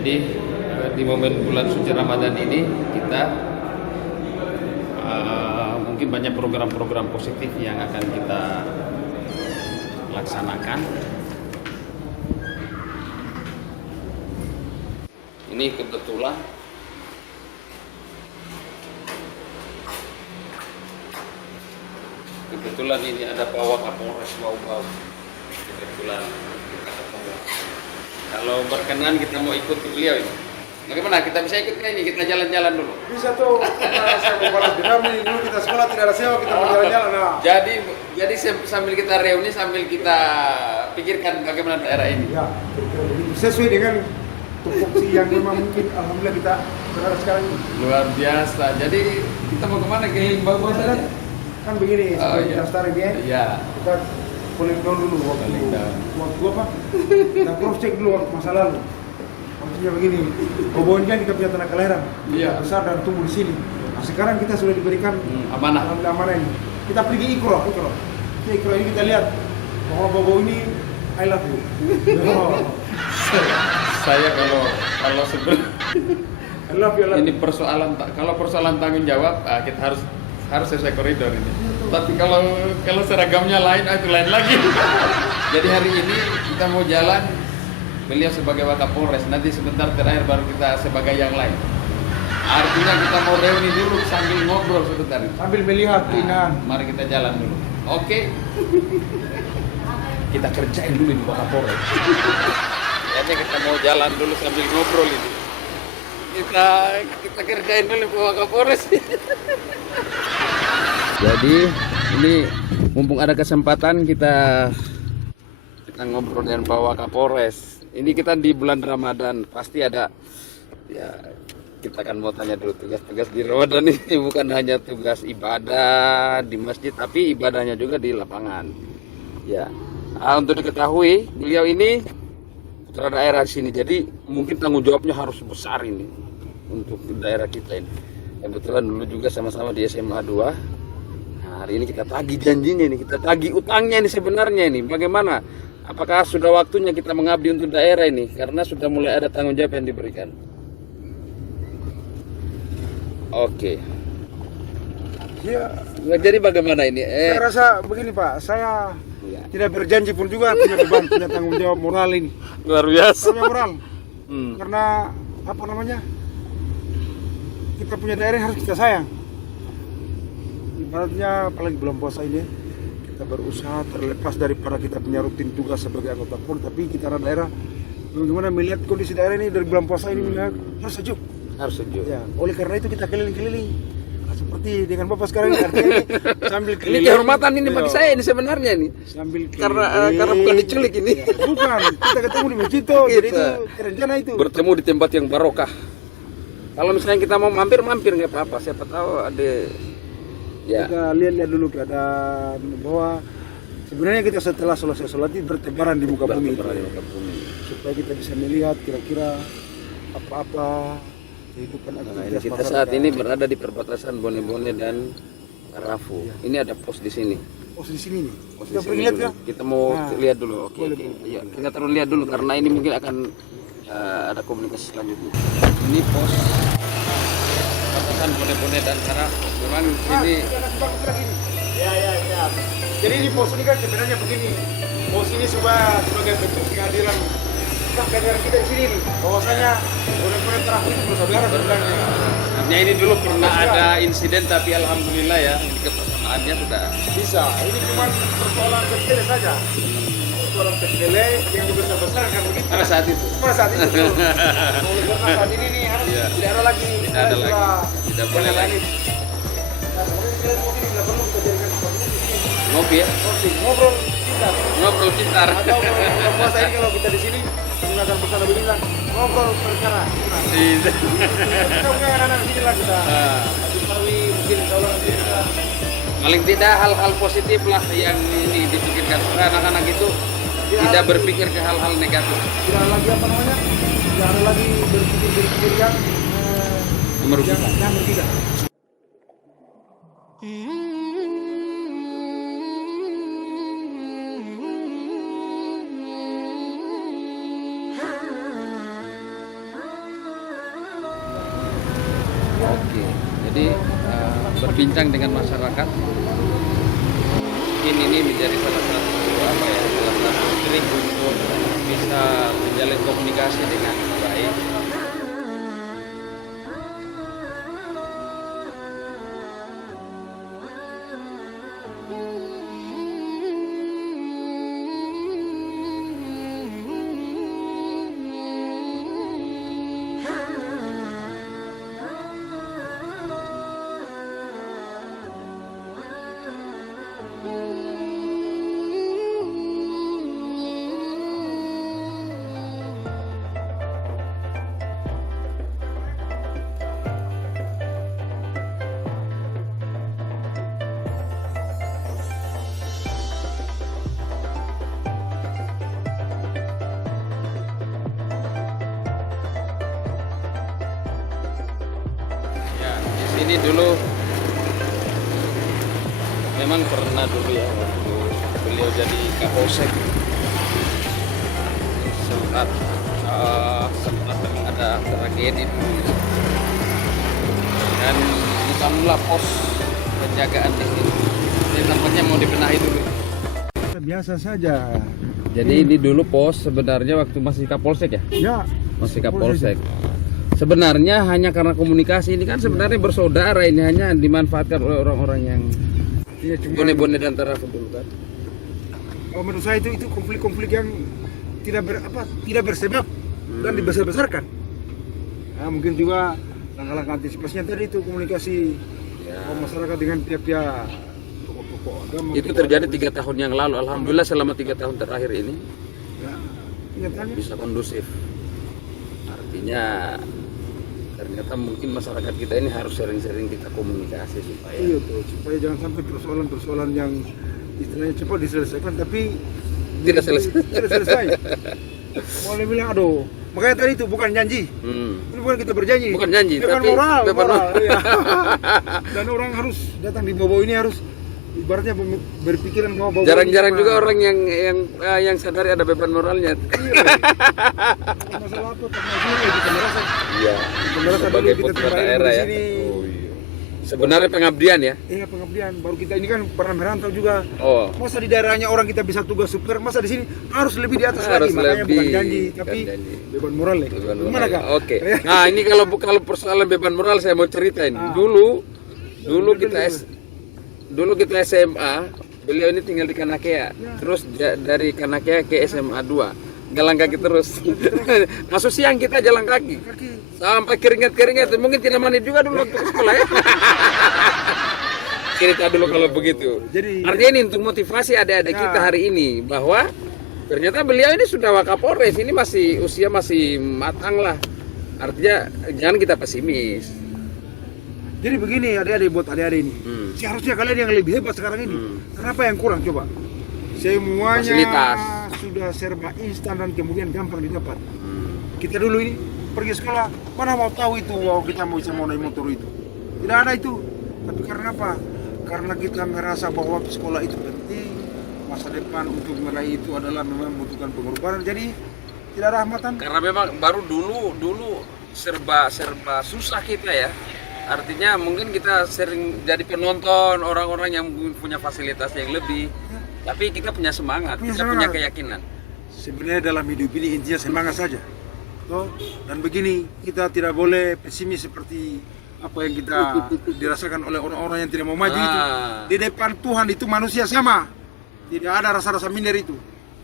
Jadi di momen bulan suci Ramadan ini kita mungkin banyak program-program positif yang akan kita laksanakan. Ini kebetulan ini ada Pak Kapolres Bau-Bau. Kebetulan kita ketemu. Kalau berkenan kita mau ikut beliau ini. Bagaimana? Kita bisa ikut ini, kita jalan-jalan dulu. Bisa tuh, saya mau balas dendam ini dulu kita sekolah tidak ada sewa, kita mau jalan-jalan. Nah. Jadi sambil kita reuni, sambil kita pikirkan bagaimana daerah ini. Ya, begitu. Sesuai dengan tupoksi yang memang mungkin alhamdulillah kita berada sekarang ini. Luar biasa. Jadi kita mau kemana? Ke Himbau saja? Kan begini, iya. kita start dia. Iya. Kita cooling down dulu waktu apa? Kita cross check dulu waktu masa lalu. Maksudnya begini, Bobon kan kita punya tanah kelahiran, iya. besar dan tumbuh di sini. Nah, sekarang kita sudah diberikan amanah. Amanah ini. Kita pergi Ikro. Ikro ini kita lihat bahwa Bobo ini I love you. Saya kalau sebelum I love you. Ini kalau persoalan tanggung jawab, kita harus sesuai koridor ini. Tapi kalau seragamnya lain, itu lain lagi. Jadi hari ini kita mau jalan, beliau sebagai Wakapolres, nanti sebentar terakhir baru kita sebagai yang lain. Artinya kita mau reuni dulu sambil ngobrol sebentar. Sambil melihat keindahan. Mari kita jalan dulu. Oke. Kita kerjain dulu di Wakapolres. Jadi kita mau jalan dulu sambil ngobrol ini. Kita kerjain dulu di Wakapolres. Jadi ini mumpung ada kesempatan kita ngobrol dengan Pak Wakapolres. Ini kita di bulan Ramadan, pasti ada ya, kita akan mau tanya dulu tugas-tugas di Ramadan ini bukan hanya tugas ibadah di masjid, tapi ibadahnya juga di lapangan. Ya, untuk diketahui beliau ini putra daerah di sini, jadi mungkin tanggung jawabnya harus besar ini untuk daerah kita ini. Kebetulan dulu juga sama-sama di SMA 2. Nah, hari ini kita tagih janjinya ini, kita tagih utangnya ini sebenarnya ini. Bagaimana? Apakah sudah waktunya kita mengabdi untuk daerah ini? Karena sudah mulai ada tanggung jawab yang diberikan. Oke. Ya, jadi bagaimana ini? Saya rasa begini Pak, saya tidak berjanji pun juga punya beban, punya tanggung jawab moral ini. Luar biasa. Punya moral. Karena apa namanya? Kita punya daerah yang harus kita sayang. Ibaratnya apalagi belum puasa ini. Kita berusaha terlepas daripada kita punya rutin tugas sebagai anggota Polri, tapi kita daerah bagaimana melihat kondisi daerah ini dari bulan puasa ini harus sejuk. Harus sejuk. Ya, oleh karena itu kita keliling-keliling. Nah, seperti dengan Bapak sekarang ini artinya ini sambil keliling. Ini kehormatan ini bagi saya ini sebenarnya ini. Sambil karena bukan diculik ini. Ya, bukan, kita ketemu di masjid tuh, jadi itu rencana itu. Bertemu di tempat yang barokah. Kalau misalnya kita mau mampir nggak apa-apa. Siapa tahu ada. Ya. Kita lihat dulu keadaan bahwa sebenarnya kita setelah selesai sholat itu bertebaran di muka bumi itu, supaya kita bisa melihat kira-kira apa-apa kehidupan aktivitas kita saat ini berada di perbatasan Bone-Bone dan Rafu. Ya. Ini ada pos di sini. Pos di sini nih. Kita pergi lihat ya. Kita mau lihat dulu. Oke. Ya, kita terus lihat dulu karena ini mungkin akan ada komunikasi selanjutnya. Ini pos perbatasan Bone-Bone dan Rafu. Memang sini. Ya. Jadi di pos ini kan sebenarnya begini. Pos ini sebagai bentuk kehadiran daerah kita di sini nih. Bahwasanya Bone-Bone Rafu itu bersaudara sebenarnya. Artinya ini dulu pernah ada insiden, tapi alhamdulillah ya ini kebersamaannya sudah bisa. Ini cuma persoalan kecil saja. Persoalan kecil yang besar kan begitu. pada saat itu. Oleh karena saat ini nih harus tidak ada lagi. Tidak boleh lagi. Ngopi ya? Ngobrol pintar. Atau kalau puasa ini kalau kita di sini menggunakan bersama bilang ngobrol perkara. Iya. Kita punya anak-anak di sini lah kita. Habis tarawih mungkin kalau nanti kita Paling tidak hal-hal positif lah yang ini dipikirkan supaya anak-anak itu tidak berpikir ke hal-hal negatif. Tidak lagi apa namanya? Tidak lagi berpikir yang merugikan. Yang merugikan. berbincang dengan masyarakat. Mungkin ini menjadi salah satu trik untuk bisa menjalin komunikasi dengan baik. Ini dulu memang pernah dulu ya waktu beliau jadi Kapolsek sempat memang ada tragedi dulu dan dibangunlah pos penjagaan di sini. Ini tampaknya mau dibenahi dulu. Biasa saja. Jadi ini dulu pos sebenarnya waktu masih Kapolsek ya? Ya. Masih Kapolsek. Sebenarnya hanya karena komunikasi ini kan sebenarnya bersaudara, ini hanya dimanfaatkan oleh orang-orang yang bone-bone dan taraf dulu kan. Kalau menurut saya itu konflik-konflik yang tidak bersebab dan dibesar-besarkan. Nah, mungkin juga langkah-langkah antisipasinya tadi itu komunikasi masyarakat dengan pihak-pihak tokoh-tokoh agama. Itu terjadi 3 tahun yang lalu. Alhamdulillah selama 3 tahun terakhir ini bisa kondusif. Artinya ternyata mungkin masyarakat kita ini harus sering-sering kita komunikasi supaya jangan sampai persoalan-persoalan yang istilahnya cepat diselesaikan tapi tidak selesai. Boleh bilang aduh, makanya tadi itu bukan janji. Ini bukan kita berjanji. Bukan janji, tapi moral. Iya. Dan orang harus datang di bawah ini harus ibaratnya berpikiran bahwa jarang-jarang juga orang yang sadari ada beban moralnya. Masalah apa? Kita merasa. Iya. Sebagai putra daerah ya. Sebenarnya pengabdian ya? Iya, pengabdian. Baru kita ini kan pernah merantau juga. Oh. Masa di daerahnya orang kita bisa tugas super, masa di sini harus lebih di atas harus lagi. Makanya lebih, bukan janji, tapi beban moral ya. Gimana Kak? Oke. Nah, ini kalau persoalan beban moral saya mau ceritain. Dulu kita SMA, beliau ini tinggal di Kanakea. Terus dari Kanakea ke SMA 2. Jalan kaki terus. Masuk siang kita jalan kaki. Sampai keringat-keringat. Mungkin tidak mandi juga dulu untuk sekolah ya. Cerita dulu kalau begitu. Artinya ini untuk motivasi adik-adik kita hari ini. Bahwa ternyata beliau ini sudah Wakapolres. Ini usia masih matang lah. Artinya jangan kita pesimis. Jadi begini adik-adik, buat adik-adik ini. Seharusnya kalian yang lebih hebat sekarang ini. Kenapa yang kurang coba? Semuanya fasilitas sudah serba instan dan kemudian gampang didapat. Kita dulu ini pergi sekolah, mana mau tahu itu bahwa kita bisa mau naik motor itu. Tidak ada itu. Tapi karena apa? Karena kita merasa bahwa sekolah itu penting, masa depan untuk meraih itu adalah memang membutuhkan pengorbanan. Jadi tidak ada hambatan. Karena memang baru dulu serba susah kita ya. Artinya mungkin kita sering jadi penonton orang-orang yang punya fasilitas yang lebih. Tapi kita punya semangat, punya keyakinan. Sebenarnya dalam hidup ini intinya semangat saja. Dan begini, kita tidak boleh pesimis seperti apa yang kita dirasakan oleh orang-orang yang tidak mau maju itu. Di depan Tuhan itu manusia sama. Tidak ada rasa-rasa minder itu.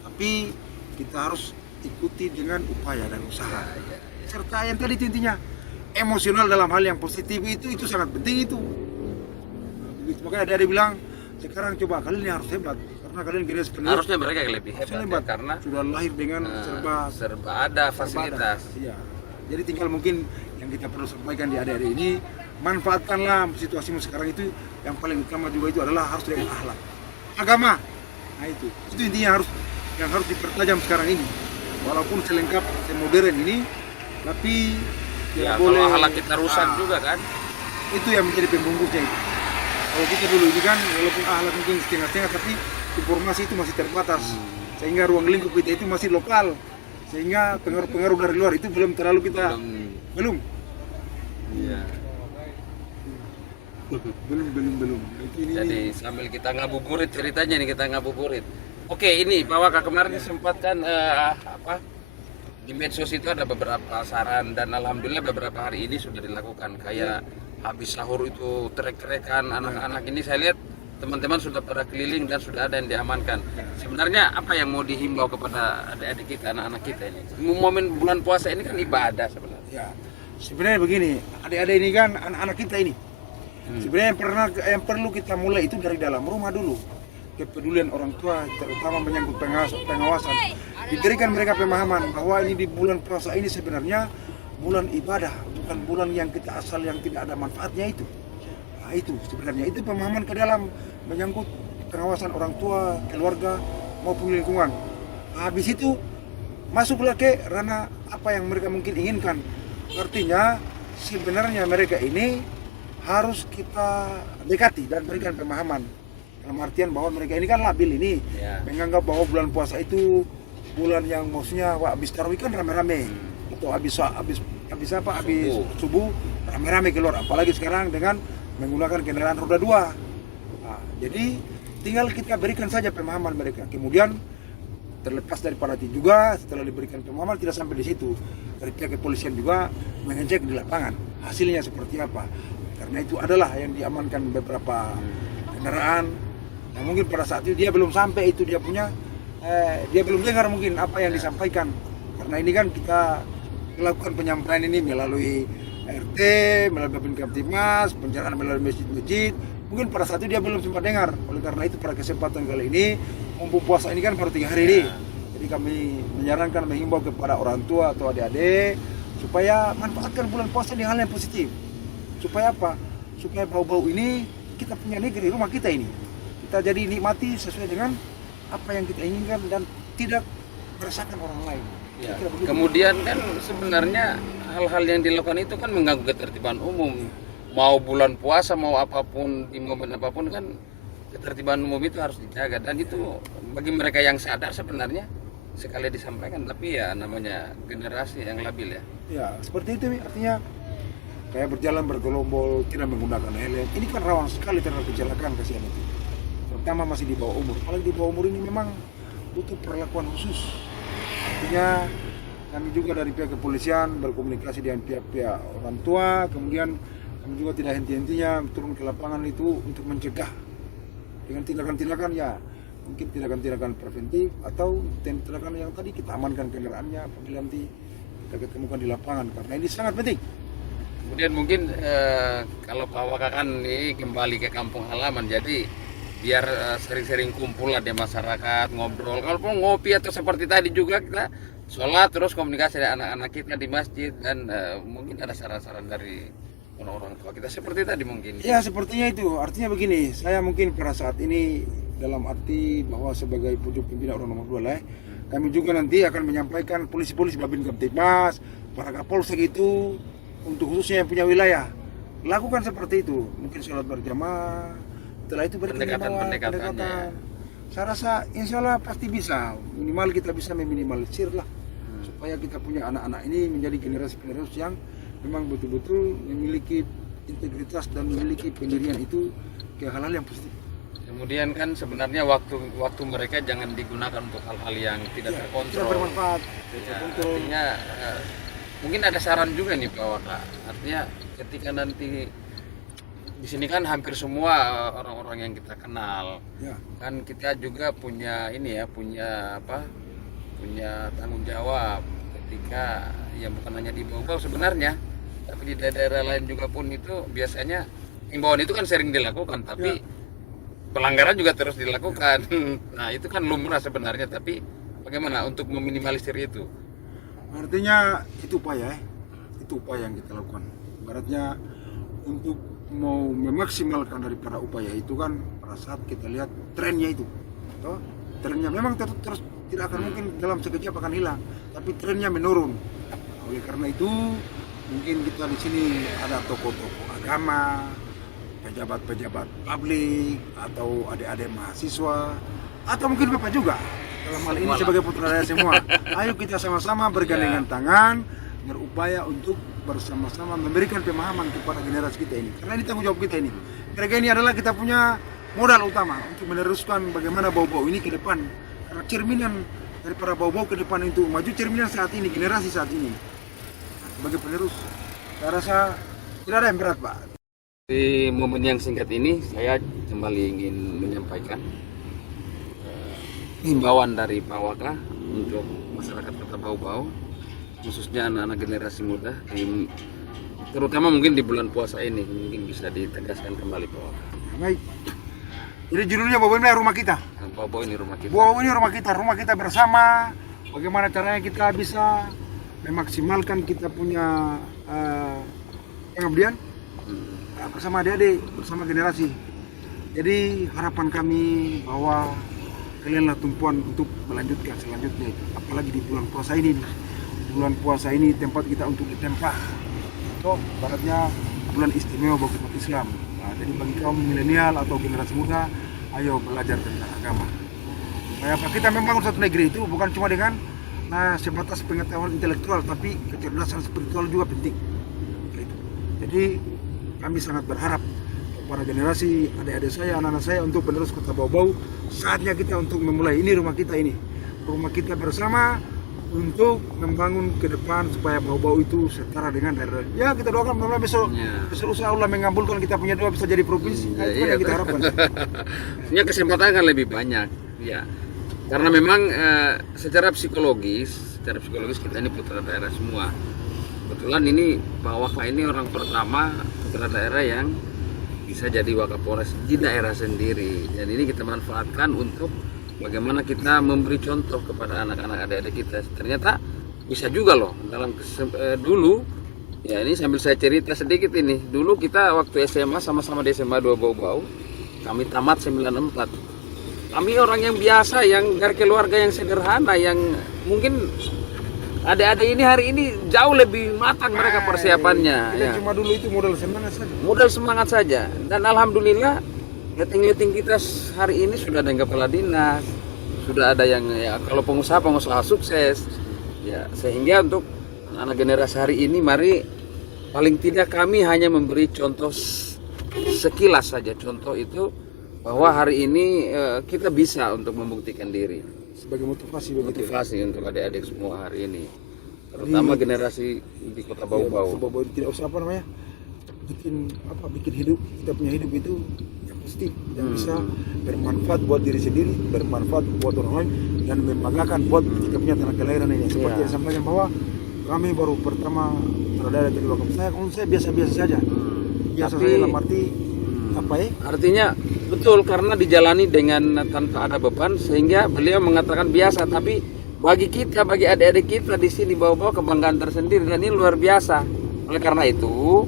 Tapi kita harus ikuti dengan upaya dan usaha. Serta yang tadi itu intinya emosional dalam hal yang positif itu sangat penting itu. Makanya dia bilang sekarang coba kalian harus hebat karena kalian generasi penerus. Harusnya mereka yang lebih hebat ya, karena sudah lahir dengan serba ada fasilitas. Iya. Jadi tinggal mungkin yang kita perlu sampaikan di adik-adik ini, manfaatkanlah situasimu sekarang itu. Yang paling utama juga itu adalah harus dengan akhlak, agama. Nah itu intinya yang harus dipertajam sekarang ini. Walaupun selengkap semodern ini, tapi ya boleh akhlak kita rusak juga kan. Itu yang menjadi pembungkusnya itu. Kalau kita dulu ini kan walaupun akhlak mungkin setengah-setengah, tapi informasi itu masih terbatas. Sehingga ruang lingkup kita itu masih lokal. Sehingga pengaruh-pengaruh dari luar itu belum terlalu kita belum. Iya. belum. Jadi sambil kita ngabuburit ceritanya nih, kita ngabuburit. Oke, ini Pak Waka kemarin sempat kan apa di medsos itu ada beberapa saran dan alhamdulillah beberapa hari ini sudah dilakukan. Kayak habis sahur itu trek-trekan anak-anak ini saya lihat teman-teman sudah pada keliling dan sudah ada yang diamankan. Sebenarnya apa yang mau dihimbau kepada adik-adik kita, anak-anak kita ini? Momen bulan puasa ini kan ibadah sebenarnya. Ya, sebenarnya begini, adik-adik ini kan anak-anak kita ini. Sebenarnya yang perlu kita mulai itu dari dalam rumah dulu. Kepedulian orang tua, terutama menyangkut pengawasan. Diberikan mereka pemahaman bahwa ini di bulan puasa ini sebenarnya bulan ibadah, bukan bulan yang kita asal yang tidak ada manfaatnya itu. Nah, itu sebenarnya itu pemahaman ke dalam menyangkut pengawasan orang tua, keluarga maupun lingkungan. Habis itu masuklah ke ranah apa yang mereka mungkin inginkan. Artinya sebenarnya mereka ini harus kita dekati dan berikan pemahaman. Dalam artian bahwa mereka ini kan labil ini, menganggap bahwa bulan puasa itu bulan yang maksudnya habis tarawih kan rame-rame, atau habis subuh rame-rame keluar, apalagi sekarang dengan menggunakan kendaraan roda 2. Nah, jadi tinggal kita berikan saja pemahaman mereka. Kemudian terlepas daripada itu juga setelah diberikan pemahaman tidak sampai di situ, dari pihak kepolisian juga mengecek di lapangan hasilnya seperti apa. Karena itu adalah yang diamankan beberapa kendaraan. Nah, mungkin pada saat itu dia belum sampai itu dia punya dia belum dengar mungkin apa yang disampaikan. Karena ini kan kita melakukan penyampaian ini melalui RT, melalui Babin Kamtibmas, pencarian melalui masjid-masjid. Mungkin pada saat itu dia belum sempat dengar. Oleh karena itu pada kesempatan kali ini, mumpung puasa ini kan baru 3 hari ini. Jadi kami menyarankan, menghimbau kepada orang tua atau adik-adik supaya manfaatkan bulan puasa di hal yang positif. Supaya apa? Supaya bau-bau ini kita punya negeri, rumah kita ini. Kita jadi nikmati sesuai dengan apa yang kita inginkan dan tidak merasakan orang lain. Ya. Kemudian kan sebenarnya hal-hal yang dilakukan itu kan mengganggu ketertiban umum. Mau bulan puasa, mau apapun, di momen apapun kan ketertiban umum itu harus dijaga. Dan itu bagi mereka yang sadar sebenarnya sekali disampaikan. Tapi ya namanya generasi yang labil ya. Ya seperti itu artinya kayak berjalan bergelombol, tidak menggunakan helm. Ini kan rawan sekali terhadap kecelakaan kasihan itu. Terutama masih di bawah umur. Apalagi di bawah umur ini memang butuh perlakuan khusus. Artinya kami juga dari pihak kepolisian berkomunikasi dengan pihak-pihak orang tua, kemudian kami juga tidak henti-hentinya turun ke lapangan itu untuk mencegah dengan tindakan-tindakan ya mungkin tindakan-tindakan preventif atau tindakan yang tadi kita amankan kendaraannya apabila nanti kita ketemukan di lapangan karena ini sangat penting. Kemudian mungkin kalau Pak Waka kan ini kembali ke kampung halaman, jadi biar sering-sering kumpul lah di masyarakat, ngobrol. Kalau ngopi atau seperti tadi juga kita sholat terus komunikasi dengan anak-anak kita di masjid dan mungkin ada saran-saran dari orang-orang tua kita seperti tadi mungkin. Ya sepertinya itu, artinya begini, saya mungkin pada saat ini dalam arti bahwa sebagai pucuk pimpinan orang nomor 2 lah, kami juga nanti akan menyampaikan polisi-polisi Babin Kamtibmas, para kapolsek itu untuk khususnya yang punya wilayah lakukan seperti itu, mungkin sholat berjamaah, setelah itu pendekatan. Saya rasa insya Allah pasti bisa, minimal kita bisa meminimalisir lah supaya kita punya anak-anak ini menjadi generasi-generasi yang memang betul-betul memiliki integritas dan memiliki pendirian itu ke hal-hal yang positif. Kemudian kan sebenarnya waktu mereka jangan digunakan untuk hal-hal yang tidak terkontrol. Tidak bermanfaat. Ya, artinya mungkin ada saran juga nih Pak Waka. Artinya ketika nanti di sini kan hampir semua orang-orang yang kita kenal. Ya. Kan kita juga punya ini ya, punya tanggung jawab ketika ya bukan hanya di Bogor sebenarnya, tapi di daerah lain juga pun itu biasanya himbauan itu kan sering dilakukan, tapi pelanggaran juga terus dilakukan. Nah itu kan lumrah sebenarnya, tapi bagaimana untuk meminimalisir itu? Artinya itu upaya yang kita lakukan. Ibaratnya untuk mau memaksimalkan daripada upaya itu kan pada saat kita lihat trennya itu, trennya memang terus tidak akan mungkin dalam sekejap akan hilang, tapi trennya menurun. Oleh karena itu mungkin kita di sini ada tokoh-tokoh agama, pejabat-pejabat publik, atau adik-adik mahasiswa, atau mungkin Bapak juga dalam hal ini sebagai putra daerah semua. Ayo kita sama-sama bergandengan tangan berupaya untuk bersama-sama memberikan pemahaman kepada generasi kita ini. Karena ini tanggung jawab kita ini. Mereka ini adalah kita punya modal utama untuk meneruskan bagaimana bau-bau ini ke depan. Karena cerminan daripada bau-bau ke depan itu maju, cerminan saat ini, generasi saat ini. Sebagai penerus, saya rasa tidak ada yang berat, Pak. Di momen yang singkat ini saya kembali ingin menyampaikan himbauan dari Pak Waka untuk masyarakat Kota Bau-Bau, khususnya anak-anak generasi muda, terutama mungkin di bulan puasa ini mungkin bisa ditegaskan kembali Pak Waka. Baik. Jadi judulnya Bau-Bau ini rumah kita. Bau-Bau ini rumah kita. Bau ini rumah kita bersama. Bagaimana caranya kita bisa memaksimalkan kita punya pengabdian bersama adik-adik, bersama generasi. Jadi harapan kami bahwa kalianlah tumpuan untuk melanjutkan selanjutnya, apalagi di bulan puasa ini. Bulan puasa ini tempat kita untuk ditempah. So, baratnya bulan istimewa bagi umat Islam. Nah, jadi bagi kaum milenial atau generasi muda, ayo belajar tentang agama. Supaya apa? Kita membangun satu negeri itu bukan cuma dengan sebatas pengetahuan intelektual, tapi kecerdasan spiritual juga penting. Jadi kami sangat berharap para generasi adik-adik saya, anak-anak saya untuk penerus Kota Bau-Bau, saatnya kita untuk memulai. Ini rumah kita ini, rumah kita bersama untuk membangun ke depan supaya Bau-Bau itu setara dengan daerah. Ya kita doakan mudah-mudahan besok usaha Allah mengabulkan kita punya doa bisa jadi provinsi. Itu yang kita harapkan. Ya kesempatan kan lebih banyak, ya. Karena memang secara psikologis kita ini putra daerah semua. Kebetulan ini Pak Waka ini orang pertama putra daerah yang bisa jadi Wakapolres di daerah sendiri, dan ini kita manfaatkan untuk bagaimana kita memberi contoh kepada anak-anak adik-adik kita. Ternyata bisa juga loh dalam dulu ya, ini sambil saya cerita sedikit ini, dulu kita waktu SMA sama-sama di SMA 2 Bau-Bau, kami tamat 94. Kami orang yang biasa, yang dari keluarga yang sederhana, yang mungkin adik-adik ini hari ini jauh lebih matang mereka persiapannya. Kita cuma dulu itu modal semangat saja. Modal semangat saja. Dan alhamdulillah letting-letting kita hari ini sudah ada yang kepala dinas, sudah ada yang ya kalau pengusaha sukses. Ya, sehingga untuk anak generasi hari ini mari paling tidak kami hanya memberi contoh sekilas saja. Contoh itu bahwa hari ini kita bisa untuk membuktikan diri. Sebagai motivasi untuk adik-adik semua hari ini, terutama generasi di Kota Bau-Bau. Bau-Bau tidak usah bikin hidup, kita punya hidup itu yang positif, yang bisa bermanfaat buat diri sendiri, bermanfaat buat orang lain, dan membanggakan buat kita punya tanah kelahiran ini. Seperti yang sampaikan bahwa kami baru pertama berada di Wakap. Saya biasa-biasa saja. Biasa saja dalam arti apa ya? Artinya betul, karena dijalani dengan tanpa ada beban, sehingga beliau mengatakan biasa, tapi bagi kita, bagi adik-adik kita di sini Bau-Bau kebanggaan tersendiri, dan ini luar biasa. Oleh karena itu,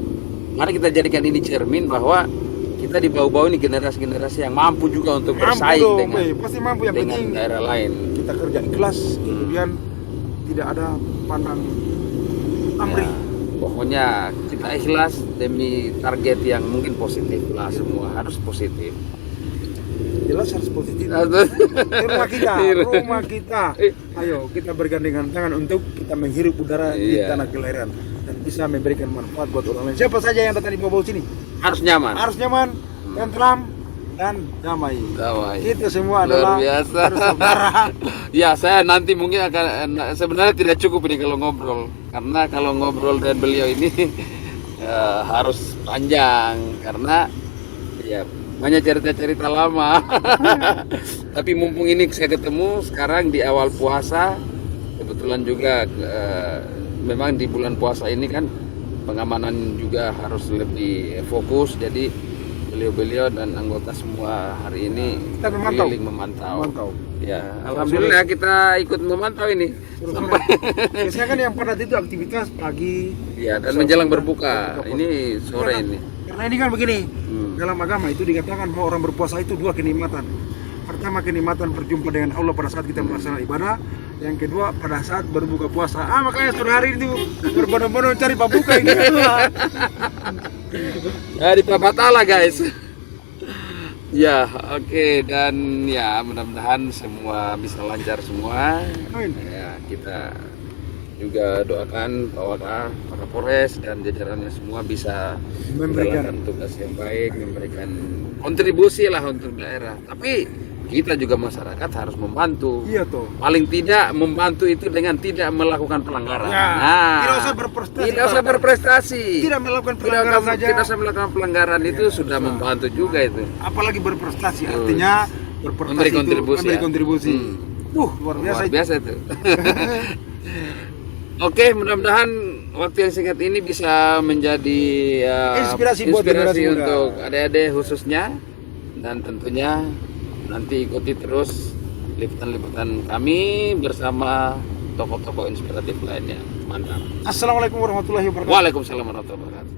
mari kita jadikan ini cermin bahwa kita di Bau-Bau ini generasi-generasi yang mampu juga untuk bersaing dengan pasti mampu. Yang dengan penting daerah lain. Kita kerja ikhlas, kemudian tidak ada pandang amri. Pokoknya kita ikhlas demi target yang mungkin positif lah, semua harus positif. Jelas harus positif. Rumah kita. Ayo kita bergandengan tangan untuk kita menghirup udara di tanah kelahiran dan bisa memberikan manfaat buat orang lain. Siapa saja yang datang di Bau-Bau sini harus nyaman, tentram dan damai. Itu semua adalah biasa. Saudara. Ya, saya nanti mungkin akan, sebenarnya tidak cukup ini kalau ngobrol, karena kalau ngobrol dengan beliau ini harus panjang, karena ya banyak cerita-cerita lama. Tapi mumpung ini saya ketemu sekarang di awal puasa, kebetulan juga memang di bulan puasa ini kan pengamanan juga harus lebih fokus, jadi beliau-beliau dan anggota semua hari ini kita keliling memantau. Ya, alhamdulillah kita ikut memantau ini. Sampai biasanya kan yang padat itu aktivitas pagi. Ya, dan menjelang berbuka. Ini sore ini. Karena ini kan begini, dalam agama itu dikatakan bahwa orang berpuasa itu dua kenikmatan. Pertama, kenikmatan berjumpa dengan Allah pada saat kita melaksanakan ibadah. Yang kedua, pada saat berbuka puasa. Makanya sore hari itu berbondong-bondong cari pabuka ini. Di Pabatala guys. Ya, oke. Dan ya mudah-mudahan semua bisa lancar semua. Amin. Ya, kita juga doakan Pak Kapolres dan jajarannya semua bisa Memberikan. menjalankan tugas yang baik, memberikan kontribusi lah untuk daerah. Tapi kita juga masyarakat harus membantu. Iya toh. Paling tidak membantu itu dengan tidak melakukan pelanggaran. Ya, Nah, tidak usah berprestasi. Tidak usah berprestasi. Tidak melakukan pelanggaran saja. Tidak usah melakukan pelanggaran itu sudah membantu juga itu. Apalagi berprestasi, artinya berprestasi Memberi itu kontribusi, memberi ya. kontribusi. Luar biasa. Luar biasa itu. Oke, mudah-mudahan waktu yang singkat ini bisa menjadi Inspirasi buat generasi muda. untuk adik-adik khususnya, dan tentunya nanti ikuti terus liputan-liputan kami bersama tokoh-tokoh inspiratif lainnya. Mantap. Assalamualaikum warahmatullahi wabarakatuh. Waalaikumsalam warahmatullahi wabarakatuh.